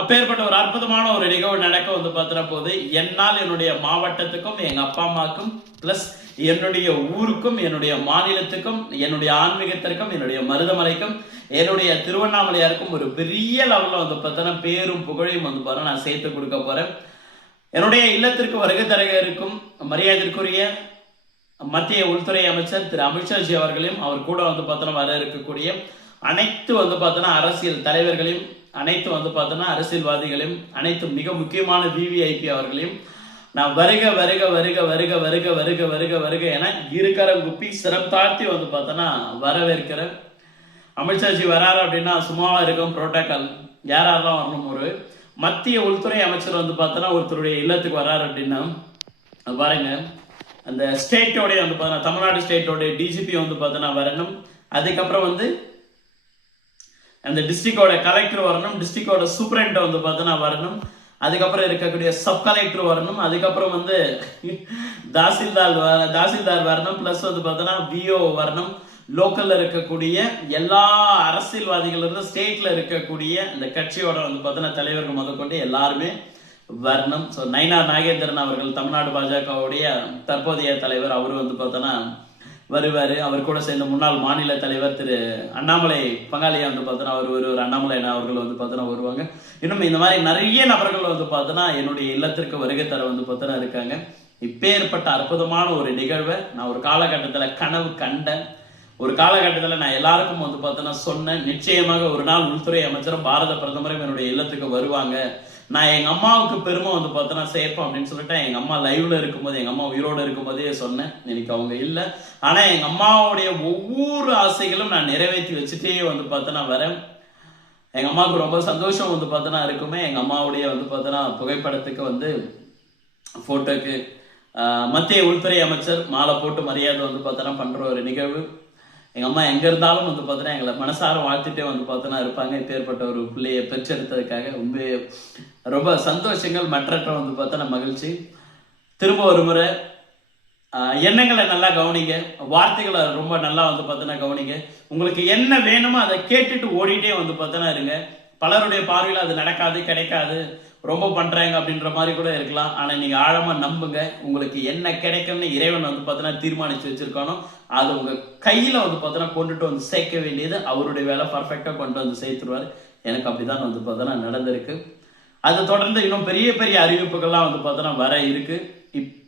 அப்பேற்பட்ட ஒரு அற்புதமான ஒரு நிகழ்வு நடக்க வந்து பார்த்தன போது என்னால் என்னுடைய மாவட்டத்துக்கும் எங்க அப்பா அம்மாக்கும் பிளஸ் என்னுடைய ஊருக்கும் என்னுடைய மாநிலத்துக்கும் என்னுடைய ஆன்மீகத்திற்கும் என்னுடைய மருதமலைக்கும் என்னுடைய திருவண்ணாமலையாருக்கும் ஒரு பெரிய லெவலில் வந்து பார்த்தோன்னா பேரும் புகழையும் வந்து பாரு நான் சேர்த்து கொடுக்க போறேன். என்னுடைய இல்லத்திற்கு வருகை தர இருக்கும் மரியாதைக்குரிய மத்திய உள்துறை அமைச்சர் திரு அமித்ஷாஜி அவர்களையும் அவர் கூட வந்து பார்த்தோன்னா வர இருக்கக்கூடிய அனைத்து வந்து பார்த்தோன்னா அரசியல் தலைவர்களையும் அனைத்து வந்து பார்த்தோன்னா அரசியல்வாதிகளையும் அனைத்து மிக முக்கியமான விவிஐபி அவர்களையும் நான் வருக வருக வருக வருக வருக வருக வருக வருக என இருக்கிற குப்பி சிரம் தாழ்த்தி வந்து பார்த்தோன்னா வரவேற்கிறேன். அமித்ஷாஜி வராரு அப்படின்னா சும்மாவா இருக்கும் புரோட்டோகால் யாரெல்லாம் வரணும். ஒரு மத்திய உள்துறை அமைச்சர் வந்து பார்த்தோன்னா ஒருத்தருடைய இல்லத்துக்கு வராரு அப்படின்னா பாருங்க அந்த ஸ்டேட்டோடைய வந்து பார்த்தோன்னா தமிழ்நாடு ஸ்டேட்டோடைய டிஜிபி வந்து பார்த்தோன்னா வரணும். அதுக்கப்புறம் வந்து அந்த டிஸ்ட்ரிக்டோட கலெக்டர் வரணும், டிஸ்ட்ரிக்டோட சூப்பரண்ட் வந்து பார்த்தோன்னா வரணும், அதுக்கப்புறம் இருக்கக்கூடிய சப் கலெக்டர் வரணும், அதுக்கப்புறம் வந்து தாசில்தார் வரணும், பிளஸ் வந்து பார்த்தோன்னா விஓ வரணும், லோக்கல்ல இருக்கக்கூடிய எல்லா அரசியல்வாதிகள் இருந்து ஸ்டேட்ல இருக்கக்கூடிய இந்த கட்சியோட வந்து பார்த்தோன்னா தலைவர்கள் முதற்கொண்டு எல்லாருமே வரணும். ஸோ நயினார் நாகேந்திரன் அவர்கள் தமிழ்நாடு பாஜகவுடைய தற்போதைய தலைவர் அவரு வந்து பார்த்தோன்னா வருவாரு. அவர் கூட சேர்ந்த முன்னாள் மாநில தலைவர் திரு அண்ணாமலை பங்காளியா வந்து பார்த்தோன்னா அவர் ஒரு அண்ணாமலை அவர்கள் வந்து பார்த்தோன்னா வருவாங்க. இன்னும் இந்த மாதிரி நிறைய நபர்கள் வந்து பார்த்தோன்னா என்னுடைய இல்லத்திற்கு வருகை தர வந்து பார்த்தோன்னா இருக்காங்க. இப்பேற்பட்ட அற்புதமான ஒரு நிகழ்வை நான் ஒரு காலகட்டத்தில் கனவு கண்டேன். ஒரு காலகட்டத்தில் நான் எல்லாருக்கும் வந்து பார்த்தோன்னா சொன்னேன், நிச்சயமாக ஒரு நாள் உள்துறை அமைச்சரும் பாரத பிரதமரும் என்னுடைய இல்லத்துக்கு வருவாங்க. நான் எங்க அம்மாவுக்கு பெருமை வந்து பார்த்தோன்னா சேர்ப்போம் அப்படின்னு சொல்லிட்டு எங்க அம்மா லைவ்ல இருக்கும்போது எங்க அம்மா உயிரோடு இருக்கும்போதே சொன்னேன். இன்னைக்கு அவங்க இல்லை, ஆனா எங்க அம்மாவுடைய ஒவ்வொரு ஆசைகளும் நான் நிறைவேற்றி வச்சுட்டே வந்து பார்த்தோன்னா வரேன். எங்க அம்மாவுக்கு ரொம்ப சந்தோஷம் வந்து பார்த்தோன்னா இருக்குமே. எங்க அம்மாவுடைய வந்து பார்த்தோன்னா புகைப்படத்துக்கு வந்து போட்டோக்கு மத்திய உள்துறை அமைச்சர் மாலை போட்டு மரியாதை வந்து பார்த்தோன்னா பண்ற ஒரு நிகழ்வு. எங்க அம்மா எங்க இருந்தாலும் வந்து பார்த்தோன்னா எங்களை மனசார வாழ்த்துட்டே வந்து பார்த்தோன்னா இருப்பாங்க. இப்பேற்பட்ட ஒரு பிள்ளையை பெற்றெடுத்ததுக்காக ரொம்ப சந்தோஷங்கள் மற்றற்ற வந்து பார்த்தோன்னா மகிழ்ச்சி. திரும்ப ஒரு முறை எண்ணங்களை நல்லா கவனிங்க, வார்த்தைகளை ரொம்ப நல்லா வந்து பார்த்தோன்னா கவனிங்க. உங்களுக்கு என்ன வேணுமோ அதை கேட்டுட்டு ஓடிட்டே வந்து பார்த்தோன்னா இருங்க. பலருடைய பார்வையில் அது நடக்காது, கிடைக்காது, ரொம்ப பண்றாங்க அப்படின்ற மாதிரி கூட இருக்கலாம். ஆனா நீங்க ஆழமா நம்புங்க, உங்களுக்கு என்ன கிடைக்கும்னு இறைவன் வந்து பார்த்தோன்னா தீர்மானிச்சு வச்சிருக்கானோ அது உங்க கையில வந்து பார்த்தோன்னா கொண்டுட்டு வந்து சேர்க்க வேண்டியது அவருடைய வேலை. பர்ஃபெக்டா கொண்டு வந்து சேர்த்துருவாரு. எனக்கு அப்படிதான் வந்து பார்த்தோன்னா நடந்திருக்கு. அதை தொடர்ந்து இன்னும் பெரிய பெரிய அறிவிப்புகள்லாம் வந்து பார்த்தோன்னா வர இருக்கு.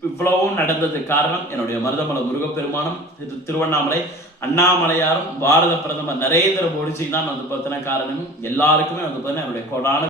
இவ்வளவும் நடந்தது காரணம் என்னுடைய மருதமலை முருகப்பெருமானும் திருவண்ணாமலை அண்ணாமலையாரும் பாரத பிரதமர் நரேந்திர மோடிஜி தான் வந்து பார்த்தோன்னா காரணம். எல்லாருக்குமே வந்து பார்த்தோன்னா என்னுடைய கொடான